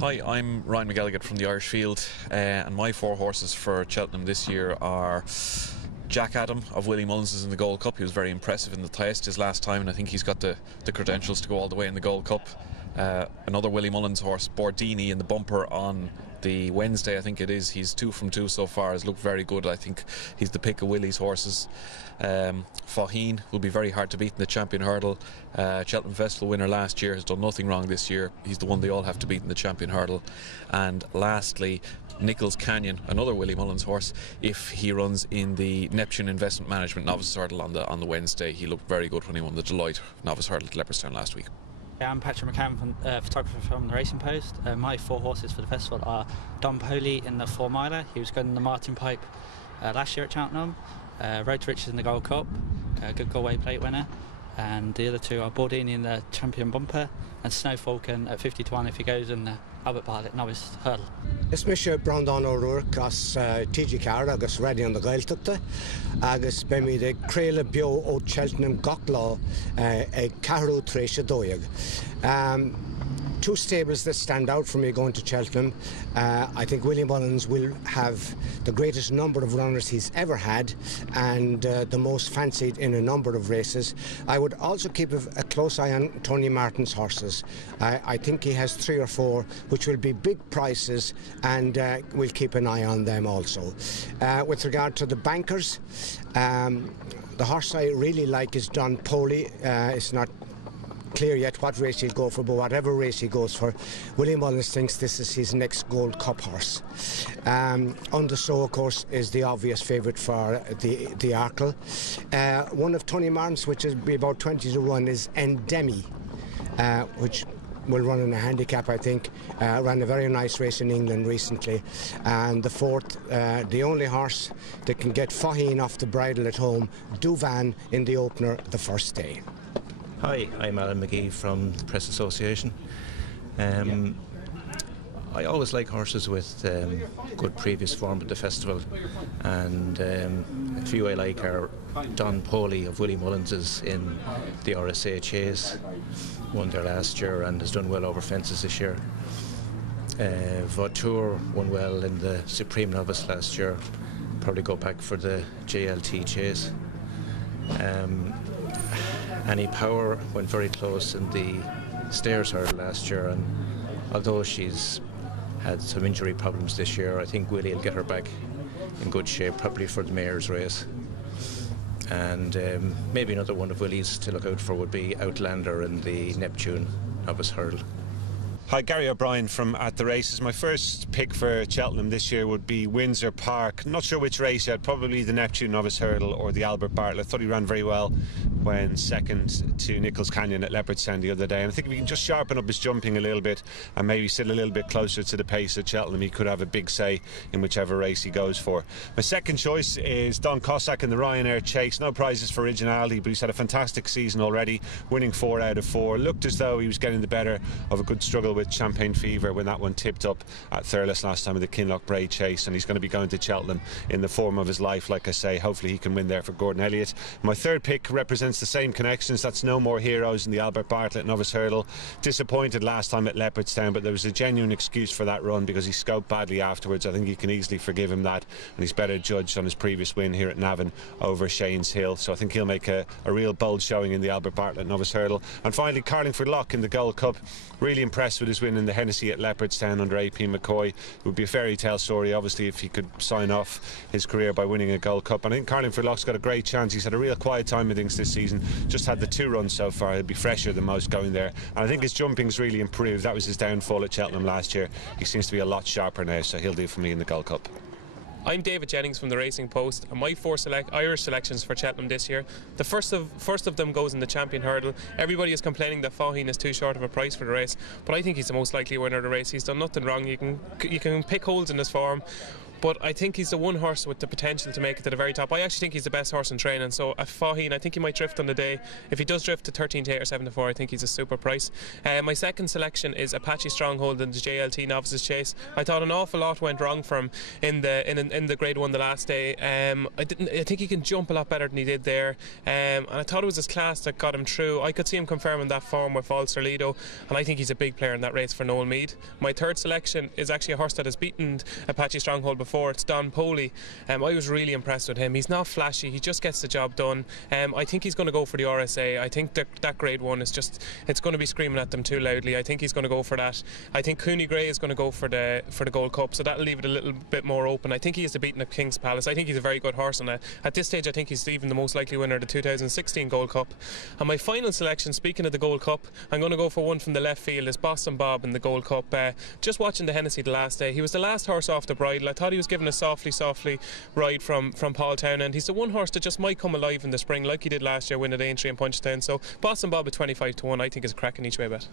Hi, I'm Ryan McElligott from the Irish Field, and my four horses for Cheltenham this year are Jack Adam of Willie Mullins in the Gold Cup. He was very impressive in the Thaistis his last time, and I think he's got the credentials to go all the way in the Gold Cup. Another Willie Mullins horse, Bordini, in the bumper on the Wednesday, I think it is. He's 2 from 2 so far, has looked very good. I think he's the pick of Willie's horses. Faugheen will be very hard to beat in the Champion Hurdle. Cheltenham Festival winner last year, has done nothing wrong this year. He's the one they all have to beat in the Champion Hurdle. And lastly, Nichols Canyon, another Willie Mullins horse, if he runs in the Neptune Investment Management Novice Hurdle on the Wednesday. He looked very good when he won the Deloitte Novice Hurdle at Leopardstown last week. I'm Patrick McCann, photographer from the Racing Post. My four horses for the festival are Don Poli in the 4 miler. He was good in the Martin Pipe last year at Cheltenham. Road to Riches in the Gold Cup, good Galway plate winner. And the other two are Bordini in the Champion Bumper and Snow Falcon at 50 to 1 if he goes in the Albert Bartlett Novice Hurdle. Is me se Brandon O'Rourke as TG Car agus ready on the Gaeltachta agus be mi de Créile Bio o Cheltenham Goclaw a Carro Tresha Doig. Two stables that stand out for me going to Cheltenham. I think Willie Mullins will have the greatest number of runners he's ever had and the most fancied in a number of races. I would also keep a close eye on Tony Martin's horses. I think he has 3 or 4 which will be big prices, and we'll keep an eye on them also. With regard to the bankers, the horse I really like is Don Poli. It's not clear yet what race he'll go for, but whatever race he goes for, William Mullins thinks this is his next Gold Cup horse. Undersow, of course, is the obvious favourite for the Arkle. One of Tony Martin's, which will be about 20 to 1, is Endemi, which will run in a handicap, I think. Ran a very nice race in England recently. And the fourth, the only horse that can get Faugheen off the bridle at home, Duvan, in the opener the first day. Hi, I'm Alan McGee from the Press Association. I always like horses with good previous form at the festival, and a few I like are Don Poli of Willie Mullins in the RSA Chase, won there last year and has done well over fences this year. Vautour won well in the Supreme Novice last year, probably go back for the JLT Chase. Annie Power went very close in the Stairs Hurdle last year, and although she's had some injury problems this year, I think Willie will get her back in good shape, probably for the Mayor's race. And maybe another one of Willie's to look out for would be Outlander in the Neptune Novice Hurdle. Hi, Gary O'Brien from At The Races. My first pick for Cheltenham this year would be Windsor Park. Not sure which race yet, probably the Neptune Novice Hurdle or the Albert Bartlett. I thought he ran very well when second to Nichols Canyon at Leopardstown the other day, and I think if he can just sharpen up his jumping a little bit and maybe sit a little bit closer to the pace at Cheltenham, he could have a big say in whichever race he goes for. My second choice is Don Cossack in the Ryanair Chase. No prizes for originality, but he's had a fantastic season already, winning 4 out of 4. Looked as though he was getting the better of a good struggle with Champagne Fever when that one tipped up at Thurles last time in the Kinloch Bray Chase, and he's going to be going to Cheltenham in the form of his life. Like I say, hopefully he can win there for Gordon Elliott. My third pick represents the same connections. That's No More Heroes in the Albert Bartlett Novice Hurdle. Disappointed last time at Leopardstown, but there was a genuine excuse for that run because he scoped badly afterwards. I think you can easily forgive him that, and he's better judged on his previous win here at Navan over Shane's Hill, so I think he'll make a real bold showing in the Albert Bartlett Novice Hurdle. And finally, Carlingford Lough in the Gold Cup. Really impressed with his win in the Hennessy at Leopardstown under AP McCoy. It would be a fairy tale story, obviously, if he could sign off his career by winning a Gold Cup. And I think Carlingford Lough's got a great chance. He's had a real quiet time of things this season, just had the 2 runs so far. He'll be fresher than most going there, and I think his jumping's really improved. That was his downfall at Cheltenham last year. He seems to be a lot sharper now, so he'll do for me in the Gold Cup. I'm David Jennings from the Racing Post, and my 4 Irish selections for Cheltenham this year. The first of them goes in the Champion Hurdle. Everybody is complaining that Faugheen is too short of a price for the race, but I think he's the most likely winner of the race. He's done nothing wrong. You can pick holes in his form. but I think he's the one horse with the potential to make it to the very top. I actually think he's the best horse in training, so at Faugheen I think he might drift on the day. If he does drift to 13-8 or 7-4, I think he's a super price. My second selection is Apache Stronghold in the JLT Novices Chase. I thought an awful lot went wrong for him in the Grade 1 the last day. I think he can jump a lot better than he did there, and I thought it was his class that got him through. I could see him confirming that form with Falser Lido, and I think he's a big player in that race for Noel Meade. My third selection is actually a horse that has beaten Apache Stronghold before. It's Don Poley. I was really impressed with him. He's not flashy, he just gets the job done. I think he's going to go for the RSA. I think that Grade 1 is just, it's going to be screaming at them too loudly. I think he's going to go for that. I think Cooney Gray is going to go for the Gold Cup, so that'll leave it a little bit more open. I think he is the beating of King's Palace. I think he's a very good horse, and at this stage I think he's even the most likely winner of the 2016 Gold Cup. And my final selection, speaking of the Gold Cup, I'm going to go for one from the left field, is Boston Bob in the Gold Cup. Just watching the Hennessy the last day, he was the last horse off the bridle. I thought he was given a softly ride from Paul Townend. He's the one horse that just might come alive in the spring like he did last year, winning at Aintree and Punchestown. So Boston Bob at 25-1 I think is a cracking each way bet.